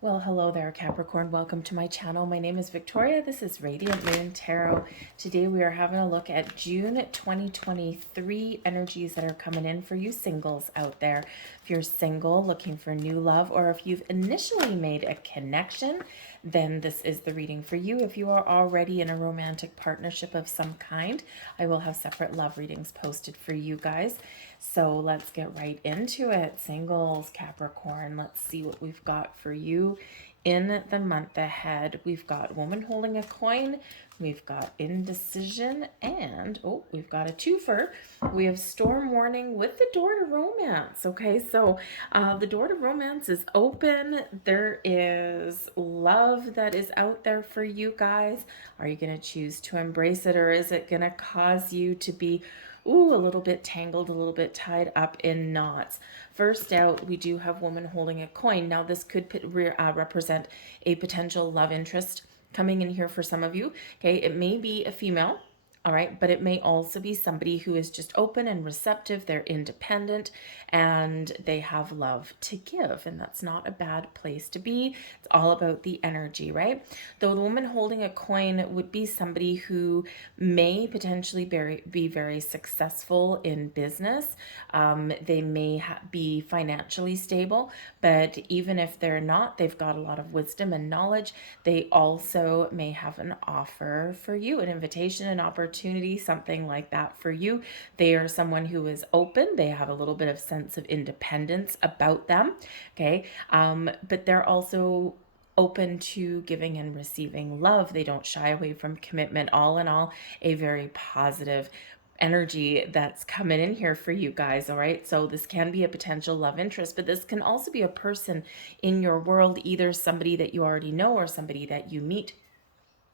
Well, hello there, Capricorn. Welcome to my channel. My name is Victoria. This is Radiant Moon Tarot. Today we are having a look at June 2023 energies that are coming in for you singles out there. If you're single, looking for new love, or if you've initially made a connection, then this is the reading for you. If you are already in a romantic partnership of some kind, I will have separate love readings posted for you guys. So let's get right into it. Singles, Capricorn, let's see what we've got for you in the month ahead. We've got woman holding a coin, we've got indecision, and oh, we've got a twofer. We have storm warning with the door to romance. Okay, so the door to romance is open. There is love that is out there for you guys. Are you going to choose to embrace it, or is it going to cause you to be a little bit tangled, a little bit tied up in knots? First out, we do have woman holding a coin. Now, this could represent a potential love interest coming in here for some of you. Okay, it may be a female. All right, but it may also be somebody who is just open and receptive. They're independent and they have love to give, and that's not a bad place to be. It's all about the energy, right? Though the woman holding a coin would be somebody who may potentially be very successful in business. They may be financially stable, but even if they're not, they've got a lot of wisdom and knowledge. They also may have an offer for you, an invitation, an opportunity, something like that for you. They are someone who is open. They have a little bit of sense of independence about them. Okay. But they're also open to giving and receiving love. They don't shy away from commitment. All in all, a very positive energy that's coming in here for you guys. All right, so this can be a potential love interest, but this can also be a person in your world, either somebody that you already know or somebody that you meet,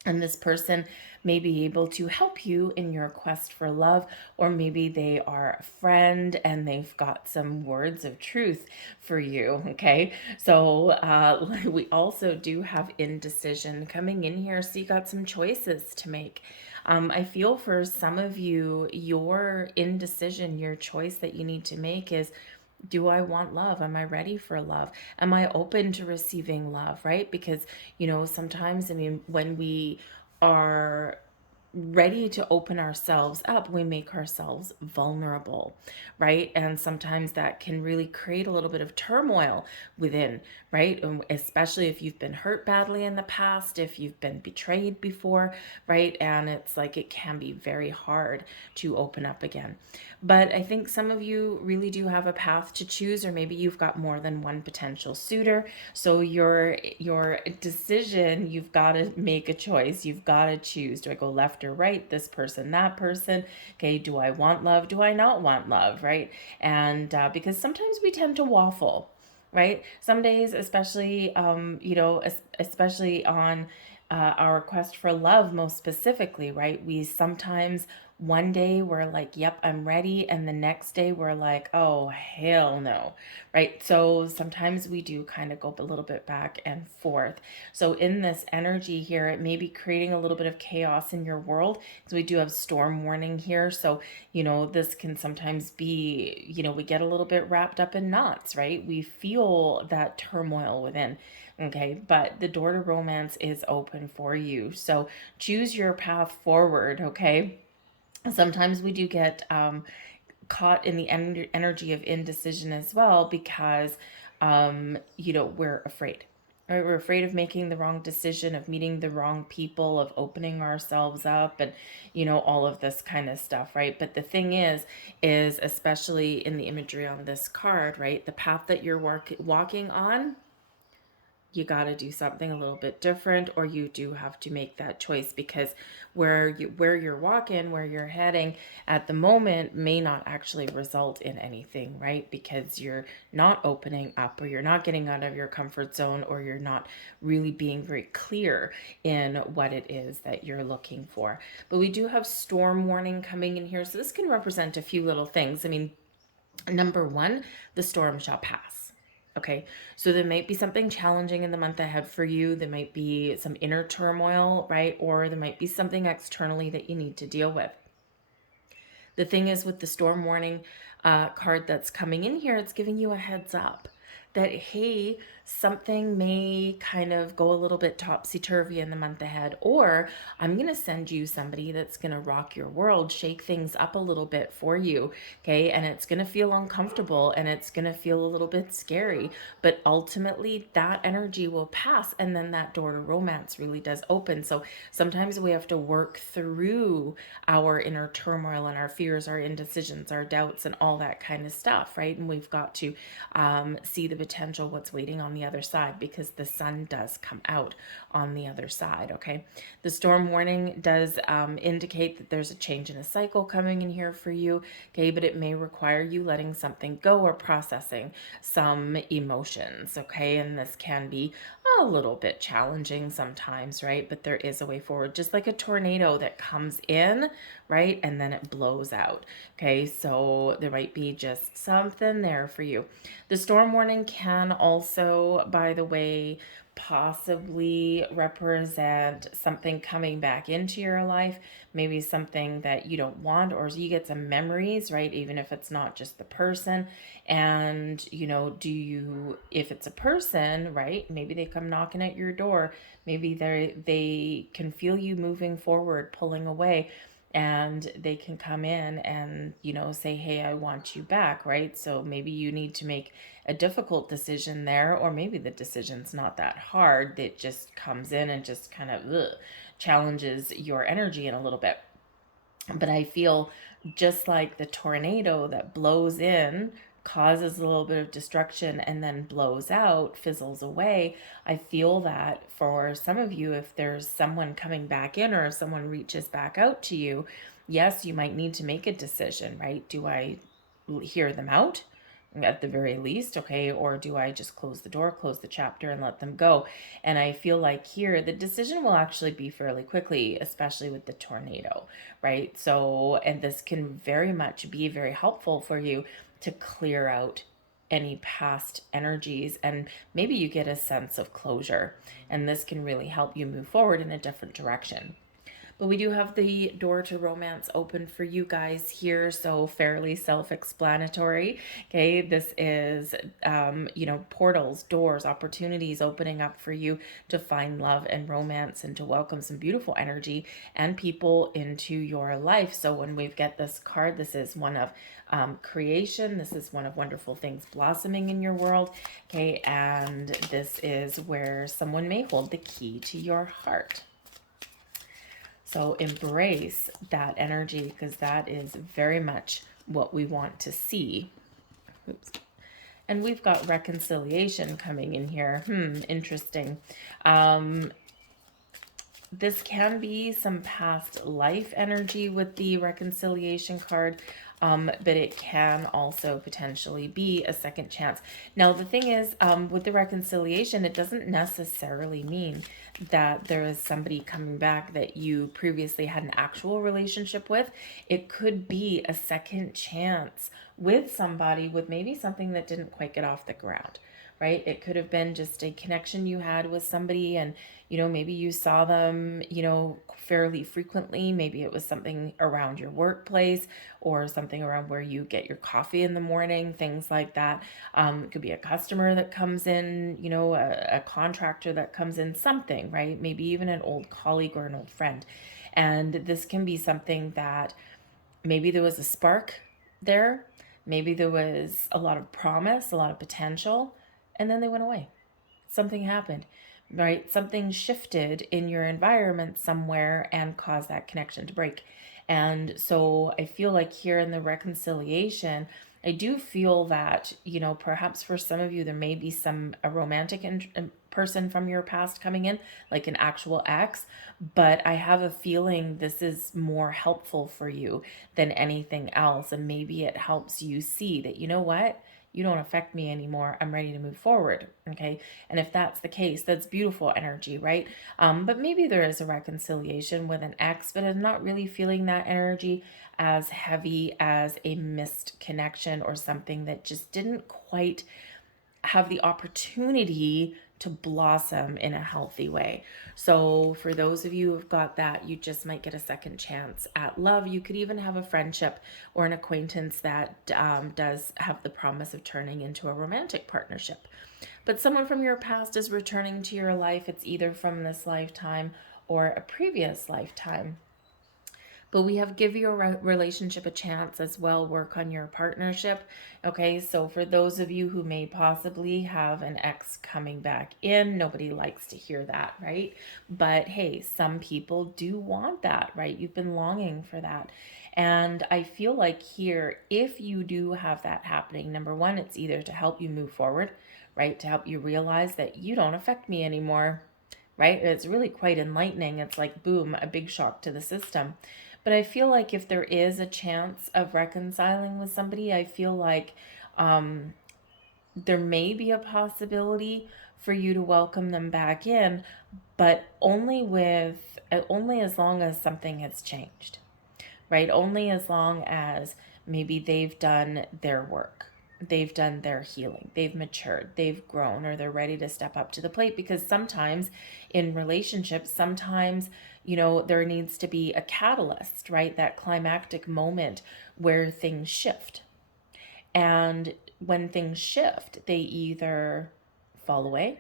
and this person may be able to help you in your quest for love, or maybe they are a friend and they've got some words of truth for you. Okay, so we also do have indecision coming in here, so you got some choices to make. I feel for some of you, your indecision, your choice that you need to make is, do I want love? Am I ready for love? Am I open to receiving love, right? Because, sometimes, I mean, when we are ready to open ourselves up, we make ourselves vulnerable, right? And sometimes that can really create a little bit of turmoil within, right? Especially if you've been hurt badly in the past, if you've been betrayed before, right? And it's like it can be very hard to open up again. But I think some of you really do have a path to choose, or maybe you've got more than one potential suitor. So your decision, you've got to make a choice. You've got to choose. Do I go left or right? This person, that person. Okay, do I want love? Do I not want love? Right? And because sometimes we tend to waffle, right? Some days, especially, especially on our quest for love, most specifically, right? We sometimes, one day we're like, yep, I'm ready. And the next day we're like, oh, hell no, right? So sometimes we do kind of go a little bit back and forth. So in this energy here, it may be creating a little bit of chaos in your world. So we do have storm warning here. So, this can sometimes be, we get a little bit wrapped up in knots, right? We feel that turmoil within. Okay, but the door to romance is open for you. So choose your path forward, okay? Sometimes we do get caught in the energy of indecision as well because, we're afraid. Right? We're afraid of making the wrong decision, of meeting the wrong people, of opening ourselves up, and all of this kind of stuff, right? But the thing is especially in the imagery on this card, right? The path that you're walking on, you got to do something a little bit different, or you do have to make that choice, because where you're walking, where you're heading at the moment may not actually result in anything, right? Because you're not opening up, or you're not getting out of your comfort zone, or you're not really being very clear in what it is that you're looking for. But we do have storm warning coming in here, so this can represent a few little things. I mean, number one, the storm shall pass. Okay, so there might be something challenging in the month ahead for you. There might be some inner turmoil, right? Or there might be something externally that you need to deal with. The thing is, with the storm warning card that's coming in here, it's giving you a heads up that, hey, something may kind of go a little bit topsy-turvy in the month ahead, or I'm going to send you somebody that's going to rock your world, shake things up a little bit for you, okay? And it's going to feel uncomfortable and it's going to feel a little bit scary, but ultimately that energy will pass, and then that door to romance really does open. So sometimes we have to work through our inner turmoil and our fears, our indecisions, our doubts, and all that kind of stuff, right? And we've got to see the potential, what's waiting on the other side, because the sun does come out on the other side, okay? The storm warning does indicate that there's a change in a cycle coming in here for you, okay? But it may require you letting something go or processing some emotions, okay? And this can be a little bit challenging sometimes, right? But there is a way forward, just like a tornado that comes in, right? And then it blows out, okay? So there might be just something there for you. The storm warning can also, by the way, possibly represent something coming back into your life, maybe something that you don't want, or you get some memories, right? Even if it's not just the person. And, you know, if it's a person, right? Maybe they come knocking at your door. Maybe they can feel you moving forward, pulling away, and they can come in and, you know, say, hey, I want you back, right? So maybe you need to make a difficult decision there, or maybe the decision's not that hard. It just comes in and just kind of challenges your energy in a little bit. But I feel just like the tornado that blows in, causes a little bit of destruction, and then blows out, fizzles away. I feel that for some of you, if there's someone coming back in, or if someone reaches back out to you, yes, you might need to make a decision, right? Do I hear them out at the very least, okay? Or do I just close the door, close the chapter, and let them go? And I feel like here the decision will actually be fairly quickly, especially with the tornado, right? So, and this can very much be very helpful for you to clear out any past energies, and maybe you get a sense of closure, and this can really help you move forward in a different direction. But we do have the door to romance open for you guys here, so fairly self-explanatory. Okay, this is, you know, portals, doors, opportunities opening up for you to find love and romance, and to welcome some beautiful energy and people into your life. So when we get this card, this is one of creation. This is one of wonderful things blossoming in your world. Okay, and this is where someone may hold the key to your heart. So embrace that energy, because that is very much what we want to see. Oops. And we've got reconciliation coming in here. Interesting. This can be some past life energy with the reconciliation card, but it can also potentially be a second chance. Now, the thing is, with the reconciliation, it doesn't necessarily mean that there is somebody coming back that you previously had an actual relationship with. It could be a second chance with somebody with maybe something that didn't quite get off the ground, right? It could have been just a connection you had with somebody, and, you know, maybe you saw them, you know, fairly frequently. Maybe it was something around your workplace, or something around where you get your coffee in the morning, things like that. It could be a customer that comes in, you know, a contractor that comes in, something, right? Maybe even an old colleague or an old friend. And this can be something that maybe there was a spark there. Maybe there was a lot of promise, a lot of potential, and then they went away. Something happened, right? Something shifted in your environment somewhere and caused that connection to break. And so I feel like here in the reconciliation, I do feel that, you know, perhaps for some of you, there may be a romantic person from your past coming in, like an actual ex, but I have a feeling this is more helpful for you than anything else. And maybe it helps you see that, you know what? You don't affect me anymore. I'm ready to move forward. Okay. And if that's the case, that's beautiful energy, right? But maybe there is a reconciliation with an ex, but I'm not really feeling that energy as heavy as a missed connection, or something that just didn't quite have the opportunity to blossom in a healthy way. So for those of you who've got that, you just might get a second chance at love. You could even have a friendship or an acquaintance that does have the promise of turning into a romantic partnership. But someone from your past is returning to your life. It's either from this lifetime or a previous lifetime. But we have give your relationship a chance as well, work on your partnership. Okay, so for those of you who may possibly have an ex coming back in, nobody likes to hear that, right? But hey, some people do want that, right? You've been longing for that. And I feel like here, if you do have that happening, number one, it's either to help you move forward, right? To help you realize that you don't affect me anymore, right? It's really quite enlightening. It's like, boom, a big shock to the system. But I feel like if there is a chance of reconciling with somebody, I feel like there may be a possibility for you to welcome them back in, but only as long as something has changed, right? Only as long as maybe they've done their work. They've done their healing. They've matured. They've grown, or they're ready to step up to the plate. Because sometimes in relationships, there needs to be a catalyst, right? That climactic moment where things shift. And when things shift, they either fall away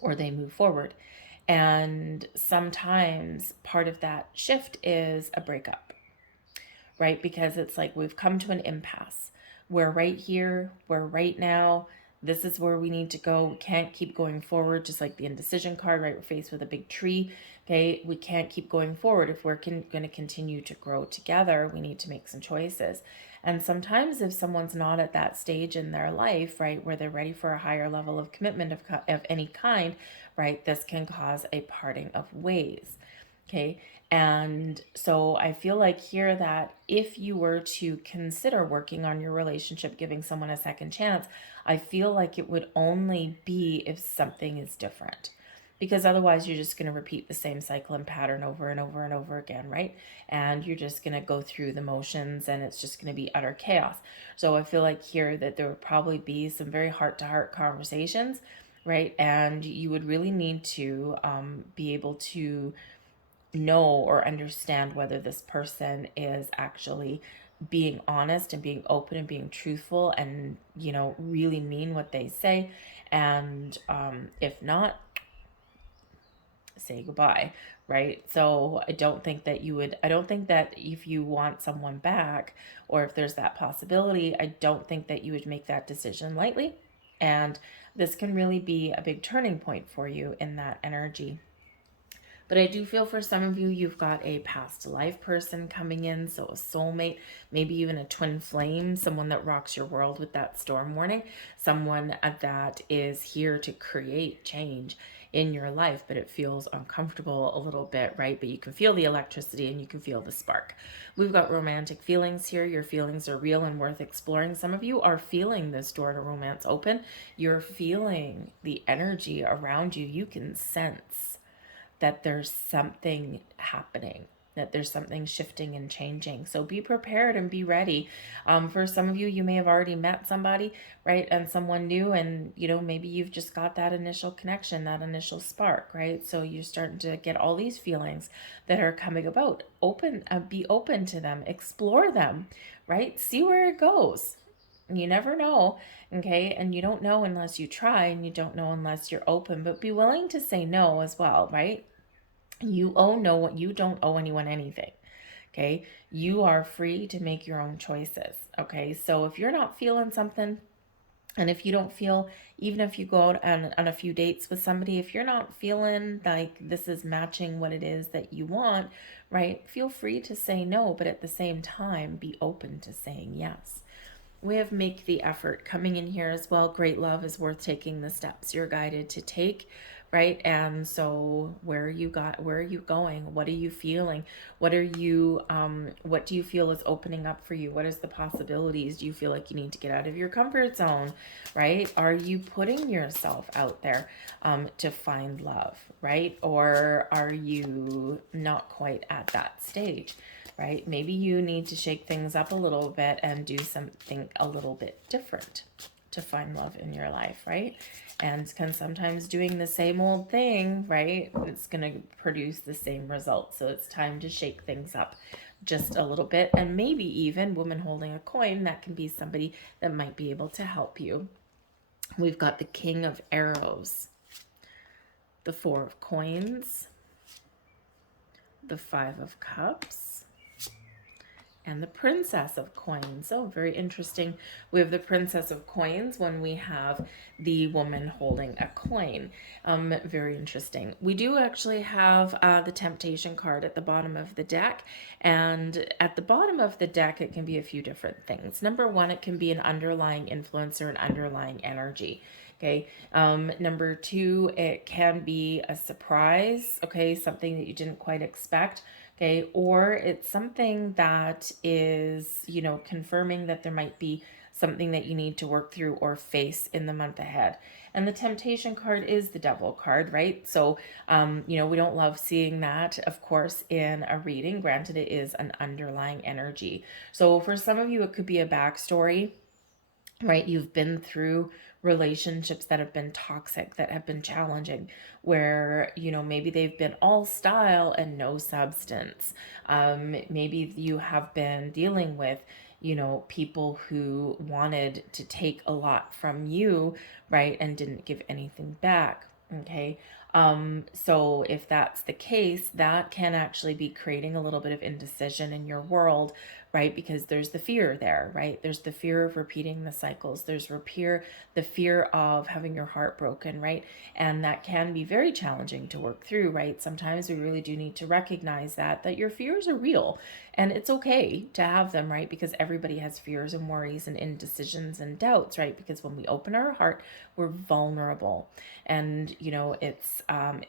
or they move forward. And sometimes part of that shift is a breakup, right? Because it's like we've come to an impasse. We're right here, we're right now. This is where we need to go. We can't keep going forward, just like the indecision card, right? We're faced with a big tree. Okay, we can't keep going forward. If we're going to continue to grow together, we need to make some choices. And sometimes if someone's not at that stage in their life, right, where they're ready for a higher level of commitment of any kind, right, this can cause a parting of ways. Okay. And so I feel like here that if you were to consider working on your relationship, giving someone a second chance, I feel like it would only be if something is different. Because otherwise you're just going to repeat the same cycle and pattern over and over and over again, right? And you're just going to go through the motions and it's just going to be utter chaos. So I feel like here that there would probably be some very heart-to-heart conversations, right? And you would really need to be able to know or understand whether this person is actually being honest and being open and being truthful and, really mean what they say. And if not, say goodbye, right? So I don't think that if you want someone back, or if there's that possibility, I don't think that you would make that decision lightly. And this can really be a big turning point for you in that energy. But I do feel for some of you, you've got a past life person coming in, so a soulmate, maybe even a twin flame, someone that rocks your world with that storm warning, someone that is here to create change in your life, but it feels uncomfortable a little bit, right? But you can feel the electricity and you can feel the spark. We've got romantic feelings here. Your feelings are real and worth exploring. Some of you are feeling this door to romance open. You're feeling the energy around you. You can sense that there's something happening, that there's something shifting and changing. So be prepared and be ready. For some of you, you may have already met somebody, right? And someone new, and maybe you've just got that initial connection, that initial spark, right? So you're starting to get all these feelings that are coming about. Be open to them, explore them, right? See where it goes. You never know, okay? And you don't know unless you try, and you don't know unless you're open, but be willing to say no as well, right? You don't owe anyone anything, okay? You are free to make your own choices, okay? So if you're not feeling something, and if you don't feel, even if you go out on a few dates with somebody, if you're not feeling like this is matching what it is that you want, right? Feel free to say no, but at the same time, be open to saying yes. We have make the effort coming in here as well. Great love is worth taking the steps you're guided to take, right? And so where are you going? What are you feeling? What do you feel is opening up for you? What is the possibilities? Do you feel like you need to get out of your comfort zone, right? Are you putting yourself out there to find love, right? Or are you not quite at that stage? Right? Maybe you need to shake things up a little bit and do something a little bit different. to find love in your life, right? And can sometimes doing the same old thing, right? It's going to produce the same result. So it's time to shake things up just a little bit. And maybe even woman holding a coin, that can be somebody that might be able to help you. We've got the King of Arrows, the Four of Coins, the Five of Cups, and the Princess of Coins. Oh, very interesting. We have the Princess of Coins when we have the woman holding a coin. Very interesting. We do actually have the Temptation card at the bottom of the deck. And at the bottom of the deck, it can be a few different things. Number one, it can be an underlying influence or an underlying energy. Okay. Number two, it can be a surprise. Okay. Something that you didn't quite expect. Okay, or it's something that is, you know, confirming that there might be something that you need to work through or face in the month ahead. And the Temptation card is the Devil card, right? So, you know, we don't love seeing that, of course, in a reading. Granted, it is an underlying energy. So for some of you, it could be a backstory, right? You've been through relationships that have been toxic, that have been challenging, where, you know, maybe they've been all style and no substance. Maybe you have been dealing with, you know, people who wanted to take a lot from you, right, and didn't give anything back. Okay. So if that's the case, that can actually be creating a little bit of indecision in your world, right? Because there's the fear there, right? There's the fear of repeating the cycles. There's the fear of having your heart broken, right? And that can be very challenging to work through, right? Sometimes we really do need to recognize that your fears are real, and it's okay to have them, right? Because everybody has fears and worries and indecisions and doubts, right? Because when we open our heart, we're vulnerable, and you know, it's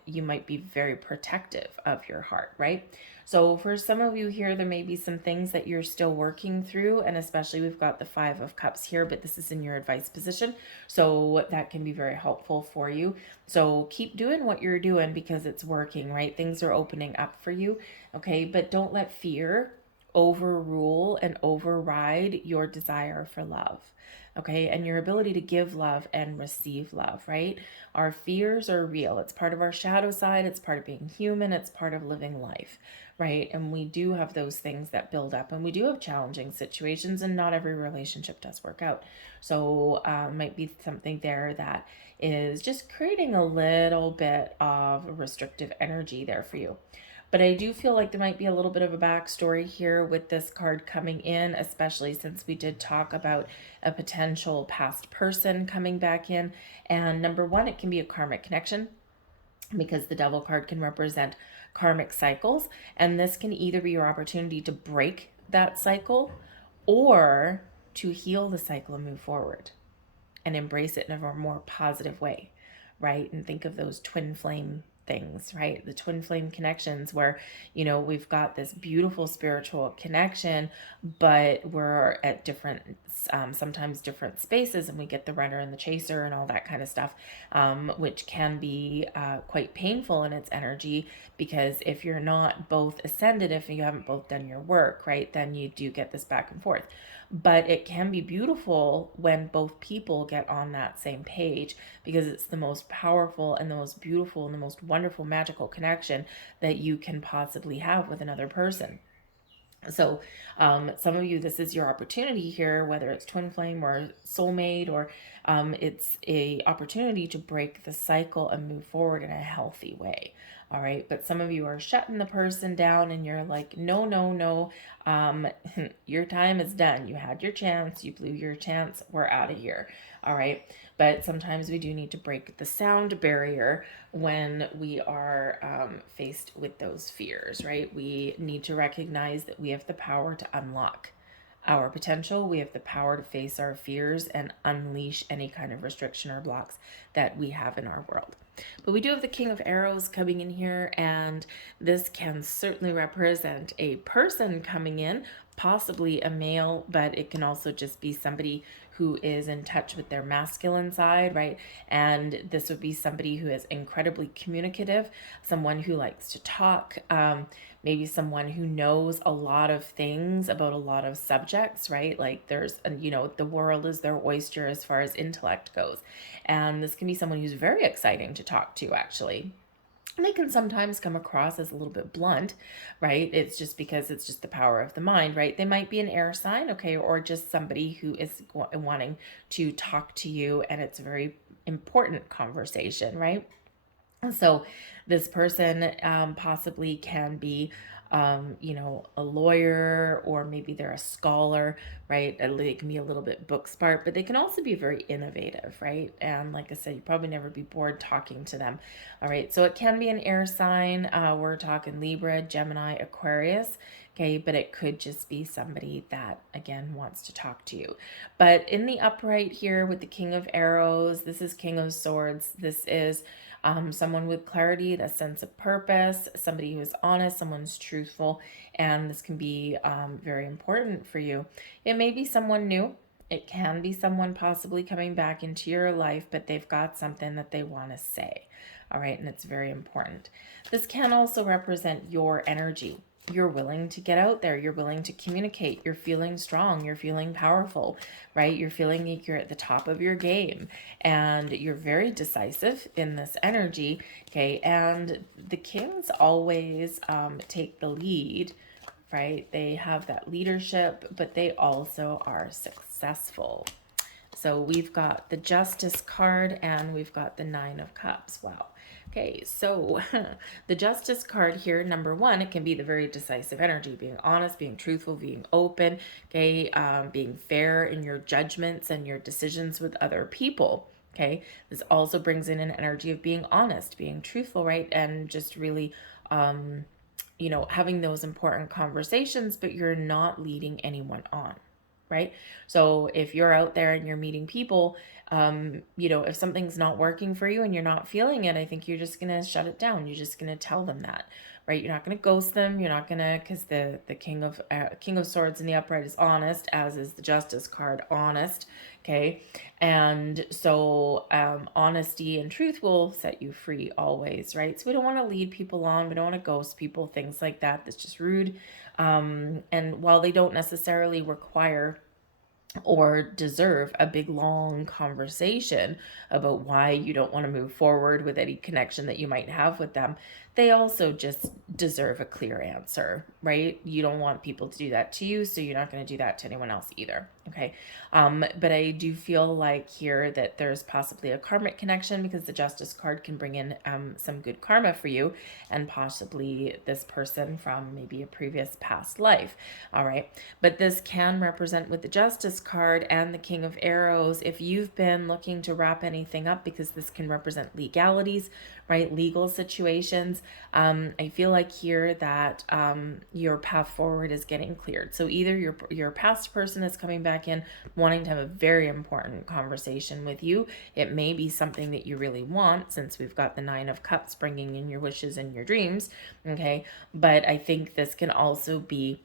you might be very protective of your heart, right? So for some of you here, there may be some things that you're still working through, and especially we've got the Five of Cups here, but this is in your advice position, so that can be very helpful for you. So keep doing what you're doing because it's working, right? Things are opening up for you, okay? But don't let fear overrule and override your desire for love. Okay, and your ability to give love and receive love, right? Our fears are real. It's part of our shadow side. It's part of being human. It's part of living life, right? And we do have those things that build up, and we do have challenging situations, and not every relationship does work out. So might be something there that is just creating a little bit of restrictive energy there for you. But I do feel like there might be a little bit of a backstory here with this card coming in, especially since we did talk about a potential past person coming back in. And number one, it can be a karmic connection, because the Devil card can represent karmic cycles. And this can either be your opportunity to break that cycle or to heal the cycle and move forward and embrace it in a more positive way, right? And think of those twin flame things, right? The twin flame connections where, you know, we've got this beautiful spiritual connection, but we're at different, sometimes different spaces, and we get the runner and the chaser and all that kind of stuff, which can be quite painful in its energy, because if you're not both ascended, if you haven't both done your work, right, then you do get this back and forth. But it can be beautiful when both people get on that same page, because it's the most powerful and the most beautiful and the most wonderful magical connection that you can possibly have with another person. So some of you, this is your opportunity here, whether it's twin flame or soulmate, or it's a opportunity to break the cycle and move forward in a healthy way. All right. But some of you are shutting the person down, and you're like, no, no, no. Your time is done. You had your chance. You blew your chance. We're out of here. All right. But sometimes we do need to break the sound barrier when we are faced with those fears, right? We need to recognize that we have the power to unlock our potential. We have the power to face our fears and unleash any kind of restriction or blocks that we have in our world. But we do have the King of Arrows coming in here, and this can certainly represent a person coming in, possibly a male, but it can also just be somebody who is in touch with their masculine side, right? And this would be somebody who is incredibly communicative, someone who likes to talk, maybe someone who knows a lot of things about a lot of subjects, right? Like there's, the world is their oyster as far as intellect goes. And this can be someone who's very exciting to talk to, actually. They can sometimes come across as a little bit blunt, right? It's just because it's just the power of the mind, right? They might be an air sign, okay, or just somebody who is wanting to talk to you, and it's a very important conversation, right? So this person possibly can be, a lawyer, or maybe they're a scholar, right? They can be a little bit book smart, but they can also be very innovative, right? And like I said, you probably never be bored talking to them. All right. So it can be an air sign. We're talking Libra, Gemini, Aquarius. Okay, but it could just be somebody that, again, wants to talk to you. But in the upright here with the King of Arrows, this is King of Swords. This is someone with clarity, that sense of purpose, somebody who is honest, someone's truthful, and this can be very important for you. It may be someone new. It can be someone possibly coming back into your life, but they've got something that they want to say. All right, and it's very important. This can also represent your energy. You're willing to get out there. You're willing to communicate. You're feeling strong. You're feeling powerful, right? You're feeling like you're at the top of your game, and you're very decisive in this energy. Okay. And the kings always take the lead, right? They have that leadership, but they also are successful. So we've got the Justice card and we've got the Nine of Cups. Wow. Okay, so the Justice card here, number one, it can be the very decisive energy, being honest, being truthful, being open, okay, being fair in your judgments and your decisions with other people. Okay, this also brings in an energy of being honest, being truthful, right? And just really, having those important conversations, but you're not leading anyone on, right? So if you're out there and you're meeting people, if something's not working for you and you're not feeling it, I think you're just going to shut it down. You're just going to tell them that, right? You're not going to ghost them. You're not going to, because the King of Swords in the upright is honest, as is the Justice card, honest. Okay. And so honesty and truth will set you free always, right? So we don't want to lead people on. We don't want to ghost people, things like that. That's just rude. And while they don't necessarily require or deserve a big long conversation about why you don't want to move forward with any connection that you might have with them, they also just deserve a clear answer, right? You don't want people to do that to you, so you're not going to do that to anyone else either. Okay. But I do feel like here that there's possibly a karmic connection, because the Justice card can bring in some good karma for you, and possibly this person from maybe a previous past life. All right. But this can represent, with the Justice card and the King of Arrows, if you've been looking to wrap anything up, because this can represent legalities, right? Legal situations. I feel like here that your path forward is getting cleared. So either your past person is coming back in wanting to have a very important conversation with you. It may be something that you really want, since we've got the Nine of Cups bringing in your wishes and your dreams. Okay. But I think this can also be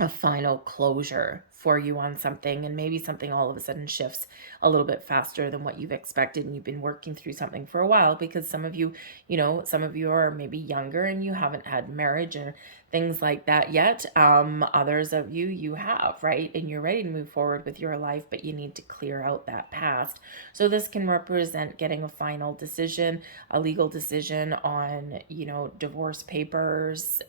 a final closure for you on something, and maybe something all of a sudden shifts a little bit faster than what you've expected, and you've been working through something for a while, because some of you are maybe younger and you haven't had marriage or things like that yet. Others of you have, right? And you're ready to move forward with your life, but you need to clear out that past. So this can represent getting a final decision, a legal decision on, divorce papers,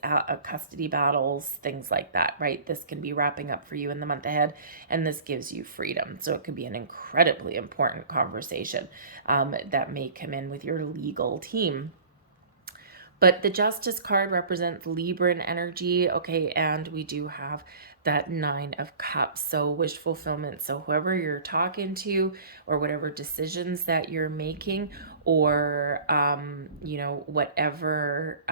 custody battles, things like that, right? This can be wrapping up for you in the month ahead, and this gives you freedom. So it could be an incredibly important conversation that may come in with your legal team. But the Justice card represents Libran energy, okay, and we do have that Nine of Cups, so wish fulfillment. So whoever you're talking to, or whatever decisions that you're making, or whatever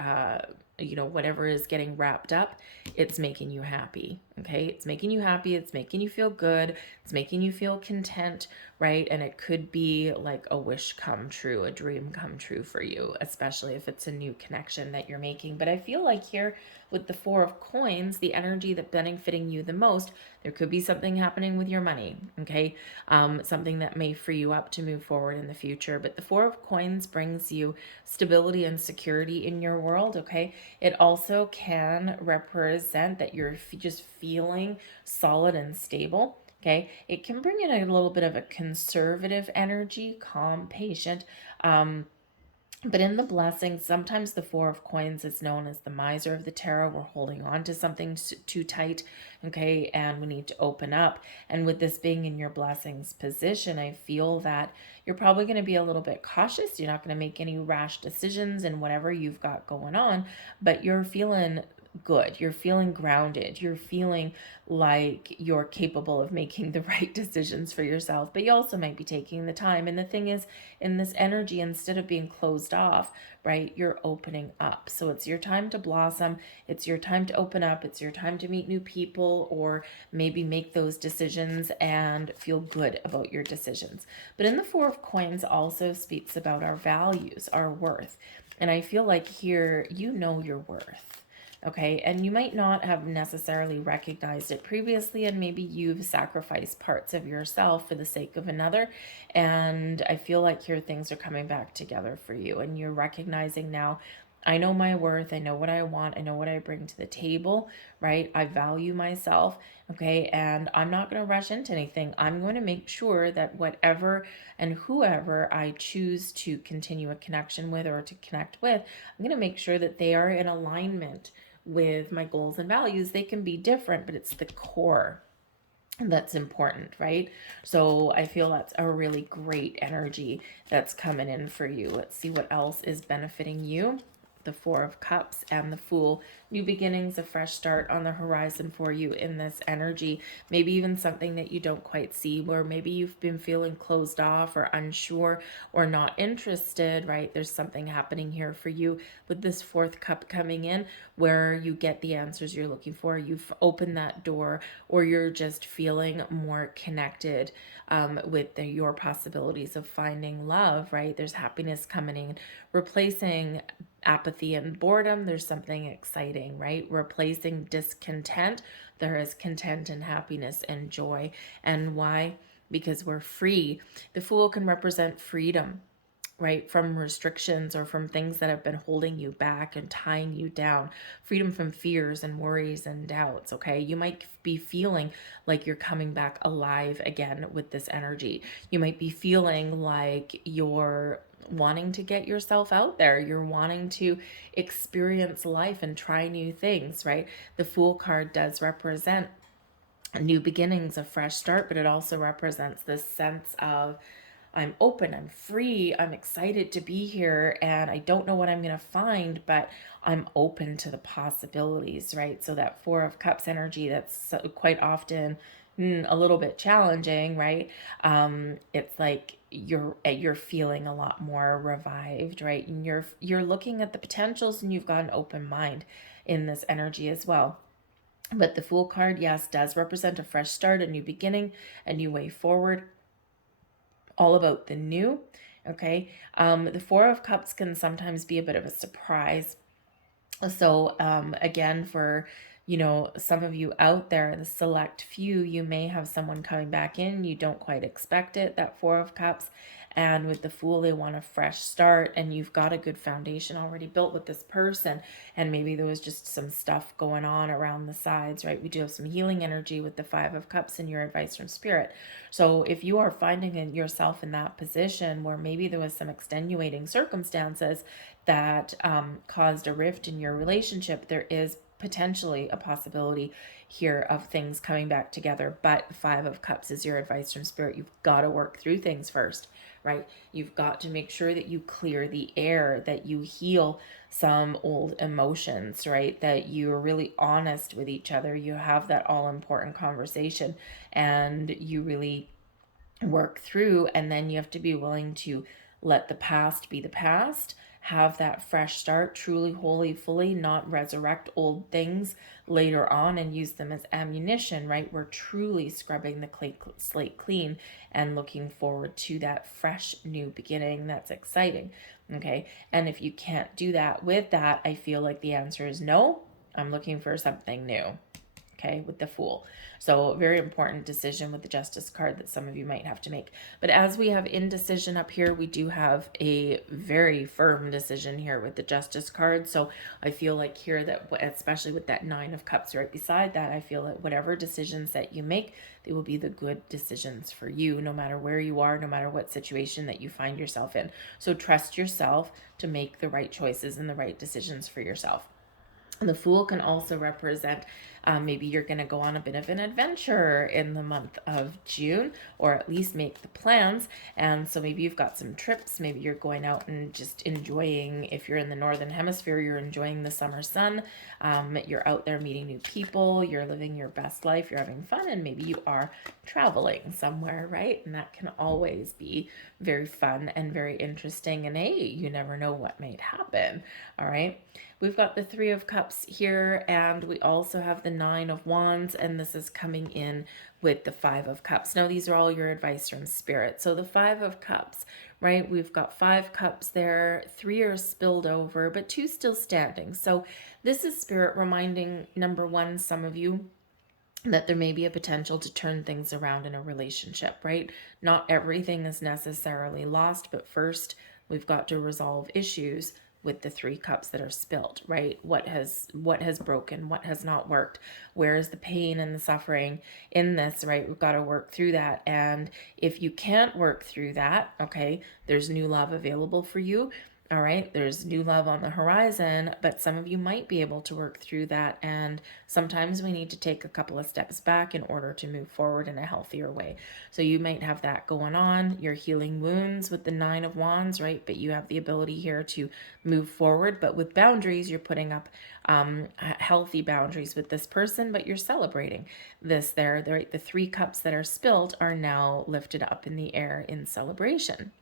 is getting wrapped up, it's making you happy. Okay, it's making you happy, it's making you feel good, it's making you feel content, right? And it could be like a wish come true, a dream come true for you, especially if it's a new connection that you're making. But I feel like here with the Four of Coins, the energy that's benefiting you the most, there could be something happening with your money, okay? Something that may free you up to move forward in the future. But the Four of Coins brings you stability and security in your world, okay? It also can represent that you're just feeling solid and stable. Okay, it can bring in a little bit of a conservative energy, calm, patient. But in the blessings, sometimes the Four of Coins is known as the miser of the tarot. We're holding on to something too tight, okay, and we need to open up. And with this being in your blessings position, I feel that you're probably going to be a little bit cautious. You're not going to make any rash decisions in whatever you've got going on, but you're feeling good. You're feeling grounded. You're feeling like you're capable of making the right decisions for yourself, but you also might be taking the time. And the thing is, in this energy, instead of being closed off, right, you're opening up. So it's your time to blossom. It's your time to open up. It's your time to meet new people, or maybe make those decisions and feel good about your decisions. But in the Four of Coins also speaks about our values, our worth. And I feel like here, you know your worth. Okay, and you might not have necessarily recognized it previously, and maybe you've sacrificed parts of yourself for the sake of another. And I feel like here things are coming back together for you, and you're recognizing now, I know my worth, I know what I want, I know what I bring to the table, right? I value myself, okay, and I'm not going to rush into anything. I'm going to make sure that whatever and whoever I choose to continue a connection with or to connect with, I'm going to make sure that they are in alignment with my goals and values. They can be different, but it's the core that's important, right? So I feel that's a really great energy that's coming in for you. Let's see what else is benefiting you. The Four of Cups and the Fool. New beginnings, a fresh start on the horizon for you in this energy. Maybe even something that you don't quite see, where maybe you've been feeling closed off or unsure or not interested, right? There's something happening here for you with this fourth cup coming in, where you get the answers you're looking for. You've opened that door, or you're just feeling more connected with your possibilities of finding love, right? There's happiness coming in, replacing apathy and boredom. There's something exciting, right? Replacing discontent. There is content and happiness and joy. And why? Because we're free. The Fool can represent freedom, right? From restrictions or from things that have been holding you back and tying you down. Freedom from fears and worries and doubts, okay? You might be feeling like you're coming back alive again with this energy. You might be feeling like you're wanting to get yourself out there. You're wanting to experience life and try new things, right? The Fool card does represent new beginnings, a fresh start, but it also represents this sense of, I'm open, I'm free, I'm excited to be here, and I don't know what I'm going to find, but I'm open to the possibilities, right? So that Four of Cups energy, that's quite often a little bit challenging, right? It's like you're feeling a lot more revived, right? And you're looking at the potentials, and you've got an open mind in this energy as well. But the Fool card, yes, does represent a fresh start, a new beginning, a new way forward, all about the new, okay? The Four of Cups can sometimes be a bit of a surprise. So again, for some of you out there, the select few, you may have someone coming back in, you don't quite expect it, that Four of Cups. And with the Fool, they want a fresh start, and you've got a good foundation already built with this person, and maybe there was just some stuff going on around the sides, right? We do have some healing energy with the Five of Cups in your advice from Spirit. So if you are finding yourself in that position where maybe there was some extenuating circumstances that caused a rift in your relationship, there is potentially a possibility here of things coming back together. But Five of Cups is your advice from Spirit. You've got to work through things first, right? You've got to make sure that you clear the air, that you heal some old emotions, right? That you're really honest with each other. You have that all important conversation, and you really work through, and then you have to be willing to let the past be the past have that fresh start, truly, wholly, fully, not resurrect old things later on and use them as ammunition, right? We're truly scrubbing the slate clean and looking forward to that fresh new beginning. That's exciting. Okay. And if you can't do that with that, I feel like the answer is no. I'm looking for something new. Okay, with the Fool. So very important decision with the Justice card that some of you might have to make. But as we have indecision up here, we do have a very firm decision here with the Justice card. So I feel like here that, especially with that Nine of Cups right beside that, I feel that whatever decisions that you make, they will be the good decisions for you, no matter where you are, no matter what situation that you find yourself in. So trust yourself to make the right choices and the right decisions for yourself. The Fool can also represent maybe you're going to go on a bit of an adventure in the month of June, or at least make the plans. And so maybe you've got some trips. Maybe you're going out and just enjoying, if you're in the Northern Hemisphere, you're enjoying the summer sun. You're out there meeting new people. You're living your best life. You're having fun. And maybe you are traveling somewhere, right? And that can always be very fun and very interesting. And hey, you never know what might happen. All right. We've got the Three of Cups here, and we also have the Nine of Wands, and this is coming in with the Five of Cups. Now, these are all your advice from Spirit. So the Five of Cups, right? We've got 5 cups there, 3 are spilled over, but 2 still standing. So this is Spirit reminding, number one, some of you, that there may be a potential to turn things around in a relationship, right? Not everything is necessarily lost, but first we've got to resolve issues with the 3 cups that are spilled, right? What has broken, what has not worked, where is the pain and the suffering in this, right? We've got to work through that. And if you can't work through that, okay, there's new love available for you. All right, there's new love on the horizon, but some of you might be able to work through that. And sometimes we need to take a couple of steps back in order to move forward in a healthier way. So you might have that going on. You're healing wounds with the Nine of Wands, right? But you have the ability here to move forward. But with boundaries, you're putting up healthy boundaries with this person, but you're celebrating this there. Right? The 3 cups that are spilled are now lifted up in the air in celebration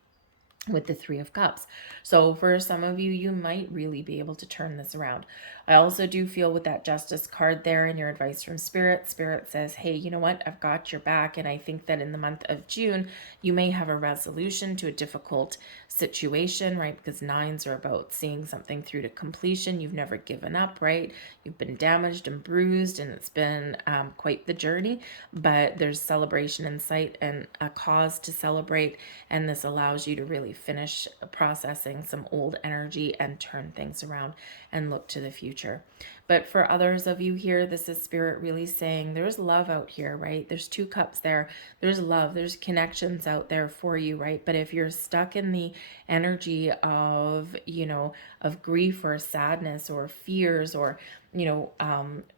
with the Three of Cups. So for some of you, you might really be able to turn this around. I also do feel with that Justice card there and your advice from Spirit, Spirit says, hey, you know what? I've got your back. And I think that in the month of June, you may have a resolution to a difficult situation, right? Because 9s are about seeing something through to completion. You've never given up, right? You've been damaged and bruised, and it's been quite the journey, but there's celebration in sight and a cause to celebrate. And this allows you to really finish processing some old energy and turn things around and look to the future. But for others of you here, this is Spirit really saying there's love out here, right? There's 2 cups there. There's love. There's connections out there for you, right? But if you're stuck in the energy of, of grief or sadness or fears or,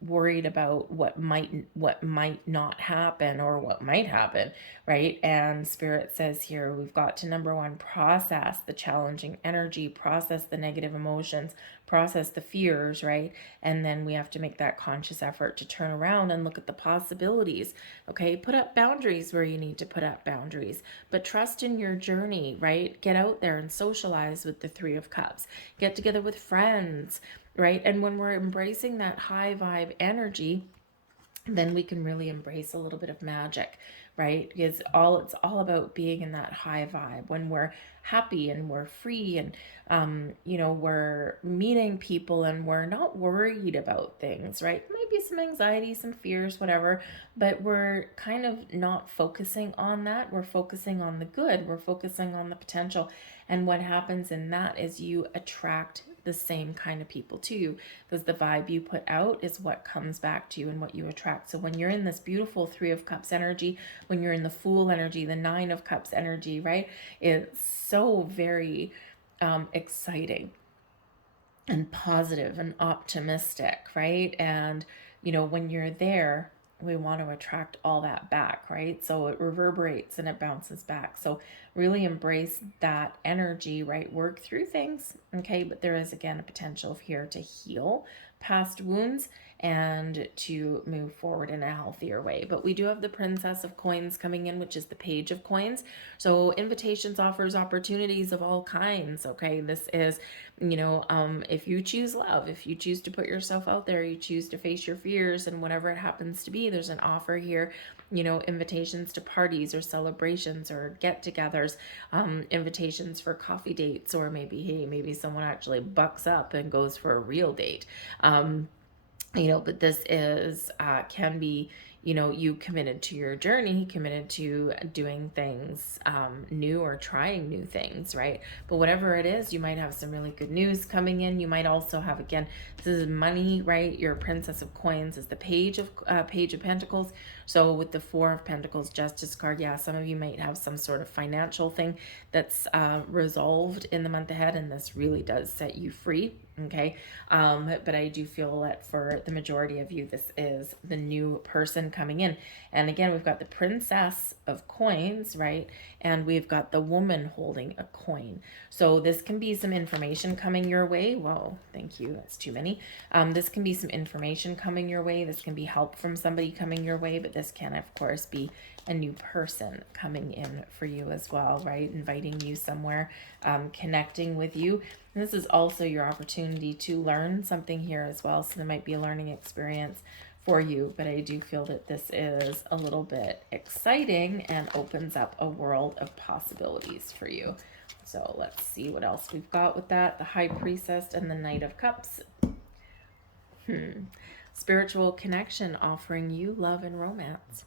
worried about what might not happen or what might happen, right? And Spirit says here, we've got to, number one, process the challenging energy, process the negative emotions, process the fears, right? And then we have to make that conscious effort to turn around and look at the possibilities, okay? Put up boundaries where you need to put up boundaries, but trust in your journey, right? Get out there and socialize with the Three of Cups. Get together with friends, right? And when we're embracing that high vibe energy, then we can really embrace a little bit of magic, right? Because it's all about being in that high vibe when we're happy and we're free and we're meeting people and we're not worried about things, right? Maybe some anxiety, some fears, whatever, but we're kind of not focusing on that. We're focusing on the good. We're focusing on the potential. And what happens in that is you attract the same kind of people to you, because the vibe you put out is what comes back to you and what you attract. So when you're in this beautiful Three of Cups energy, when you're in the Fool energy, the Nine of Cups energy, right, it's so very exciting and positive and optimistic, right? And when you're there, we want to attract all that back, right? So it reverberates and it bounces back. So really embrace that energy, right? Work through things, okay? But there is, again, a potential here to heal past wounds and to move forward in a healthier way. But we do have the Princess of Coins coming in, which is the Page of Coins. So invitations, offers, opportunities of all kinds. Okay, this is, if you choose love, if you choose to put yourself out there, you choose to face your fears and whatever it happens to be, there's an offer here. Invitations to parties or celebrations or get-togethers, invitations for coffee dates, or maybe someone actually bucks up and goes for a real date. But this is, can be, you committed to your journey, committed to doing things new or trying new things, right? But whatever it is, you might have some really good news coming in. You might also have, again, this is money, right? Your Princess of Coins is the Page of Pentacles. So with the Four of Pentacles Justice card, yeah, some of you might have some sort of financial thing that's resolved in the month ahead, and this really does set you free. Okay. But I do feel that for the majority of you, this is the new person coming in. And again, we've got the Princess of Coins, right? And we've got the woman holding a coin. So this can be some information coming your way. Whoa, thank you. That's too many. This can be some information coming your way. This can be help from somebody coming your way, but this can, of course, be a new person coming in for you as well, right? Inviting you somewhere, connecting with you. And this is also your opportunity to learn something here as well. So there might be a learning experience for you, but I do feel that this is a little bit exciting and opens up a world of possibilities for you. So let's see what else we've got with that. The High Priestess and the Knight of Cups. Spiritual connection offering you love and romance.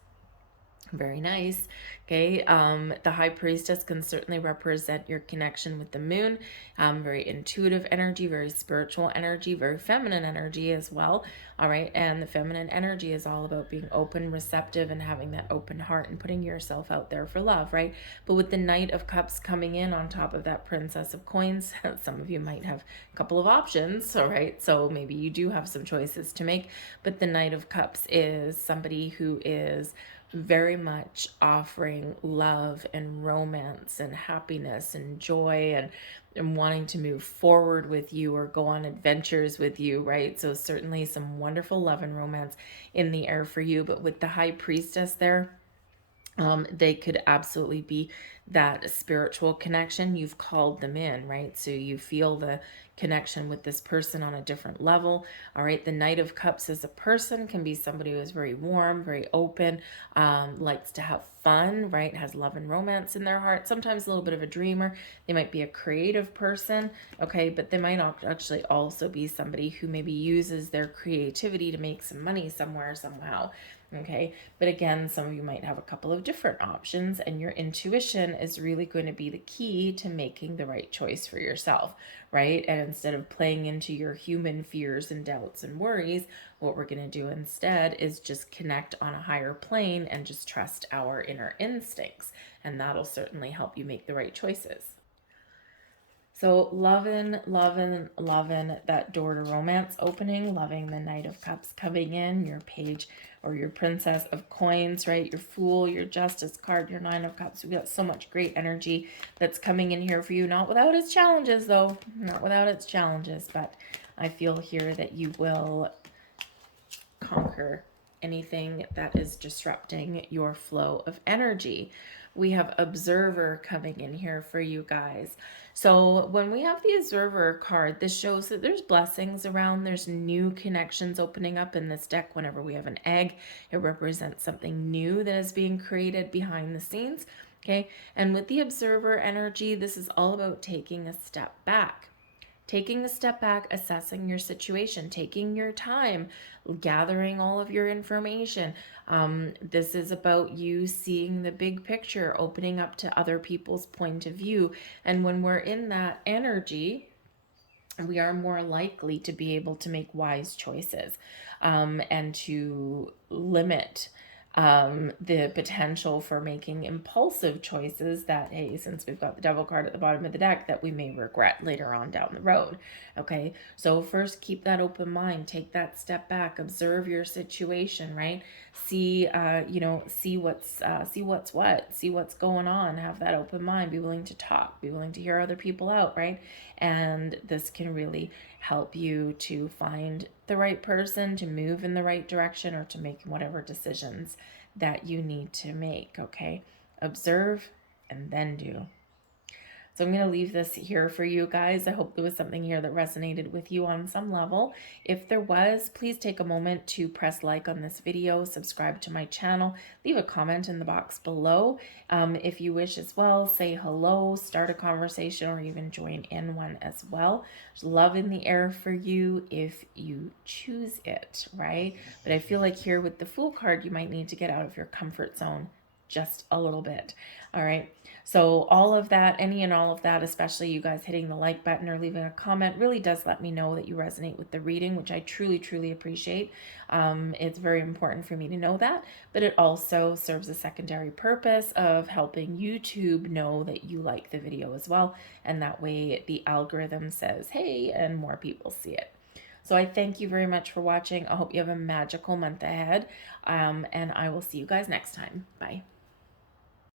Very nice. Okay. The High Priestess can certainly represent your connection with the moon. Very intuitive energy, very spiritual energy, very feminine energy as well. All right. And the feminine energy is all about being open, receptive, and having that open heart and putting yourself out there for love, right? But with the Knight of Cups coming in on top of that Princess of Coins, some of you might have a couple of options. All right. So maybe you do have some choices to make, but the Knight of Cups is somebody who is very much offering love and romance and happiness and joy and wanting to move forward with you or go on adventures with you, right? So certainly some wonderful love and romance in the air for you. But with the High Priestess there, they could absolutely be that spiritual connection. You've called them in, right? So you feel the connection with this person on a different level. All right. The Knight of Cups as a person can be somebody who is very warm, very open, likes to have fun, right? Has love and romance in their heart. Sometimes a little bit of a dreamer. They might be a creative person. Okay. But they might actually also be somebody who maybe uses their creativity to make some money somewhere, somehow. Okay. But again, some of you might have a couple of different options, and your intuition is really going to be the key to making the right choice for yourself, right? And instead of playing into your human fears and doubts and worries, what we're going to do instead is just connect on a higher plane and just trust our inner instincts. And that'll certainly help you make the right choices. So loving that door to romance opening, loving the Knight of Cups coming in, your Page or your Princess of Coins, right? Your Fool, your Justice card, your Nine of Cups. We've got so much great energy that's coming in here for you. Not without its challenges, though. Not without its challenges, but I feel here that you will conquer anything that is disrupting your flow of energy. We have Observer coming in here for you guys. So when we have the Observer card, this shows that there's blessings around. There's new connections opening up in this deck. Whenever we have an egg, it represents something new that is being created behind the scenes. Okay. And with the Observer energy, this is all about taking a step back. Taking a step back, assessing your situation, taking your time, gathering all of your information. This is about you seeing the big picture, opening up to other people's point of view. And when we're in that energy, we are more likely to be able to make wise choices, and to limit the potential for making impulsive choices that, hey, since we've got the Devil card at the bottom of the deck, that we may regret later on down the road. Okay, so first keep that open mind, take that step back, observe your situation, right? See, see what's going on. Have that open mind. Be willing to talk. Be willing to hear other people out, right? And this can really help you to find the right person, to move in the right direction, or to make whatever decisions that you need to make, okay? Observe and then do. So I'm going to leave this here for you guys. I hope there was something here that resonated with you on some level. If there was, please take a moment to press like on this video, subscribe to my channel, leave a comment in the box below. If you wish as well, say hello, start a conversation, or even join in one as well. There's love in the air for you if you choose it, right? But I feel like here with the Fool card, you might need to get out of your comfort zone just a little bit. All right. So all of that, any and all of that, especially you guys hitting the like button or leaving a comment, really does let me know that you resonate with the reading, which I truly, truly appreciate. It's very important for me to know that, but it also serves a secondary purpose of helping YouTube know that you like the video as well. And that way the algorithm says, hey, and more people see it. So I thank you very much for watching. I hope you have a magical month ahead, and I will see you guys next time. Bye.